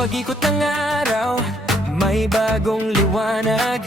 pag-ikot ng araw, may bagong liwanag.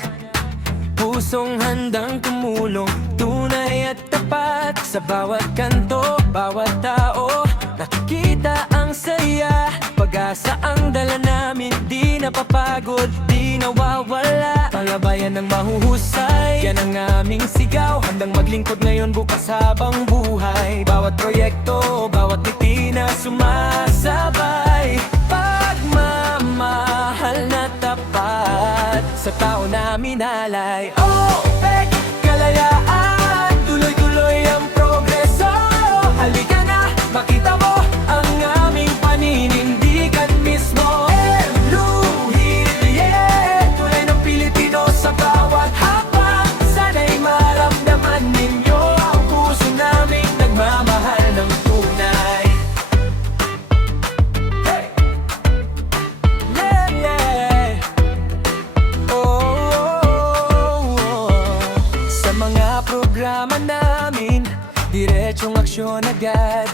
Pusong handang tumulong, tunay at tapat. Sa bawat kanto, bawat tao, nakikita ang saya. Pag-asa ang dala namin, di napapagod, di nawawala. Palabayan ng mahuhusay, yan ang aming sigaw. Handang maglingkod ngayon, bukas habang buhay. Bawat proyekto, bawat ngiti na sumasabay. Pagmamahal na tapat, sa tao namin alay. OPEC, kalayaan, tuloy-tuloy ang progreso. Halika na, makita mo ang aming paninindigan mismo. Luhil, yeah, tulay ng Pilipino sa bawat hakbang. Sana'y maramdaman ninyo ang puso naming nagmamahal ng tunay. Hey! Yeah, yeah. Sa mga programa namin, diretsong aksyon agad.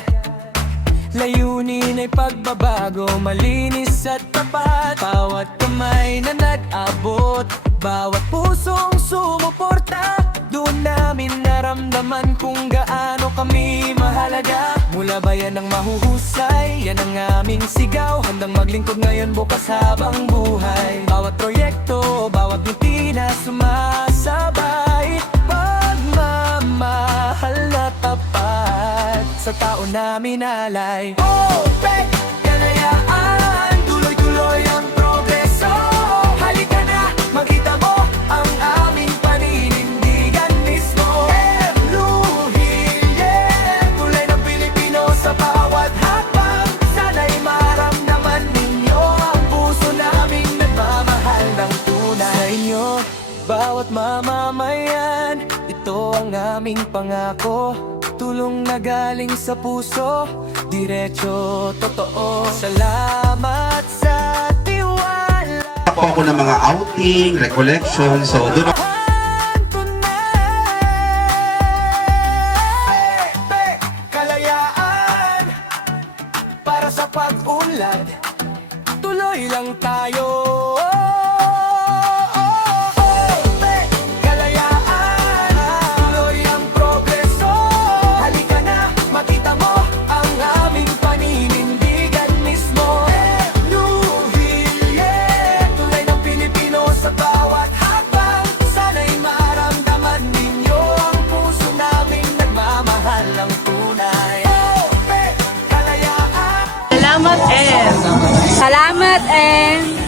Layunin ay pagbabago, malinis at tapat. Bawat kamay na nag-abot, bawat pusong sumuporta. Doon namin naramdaman kung gaano kami mahalaga. Mula bayan ng mahuhusay, yan ang aming sigaw. Handang maglingkod ngayon, bukas habang buhay. Bawat proyekto, bawat ngiti na sumasabay. Pagmamahal na tapat, sa tao namin alay. OPEC, kalayaan, tuloy-tuloy ang progreso. Halika na, makita mo ang aming paninindigan mismo. Luhil, yeah, tulay ng Pilipino sa bawat hakbang. Sana'y maramdaman ninyo ang puso naming nagmamahal ng tunay. Sa inyo, bawat mamamayan, ito ang aming pangako. Tulong na galing sa puso, diretso, totoo. Salamat sa tiwala. Po ako ng mga outing, recollection, so doon ako. Kalayaan para sa pag-unlad, tuloy lang tayo. Salamat, and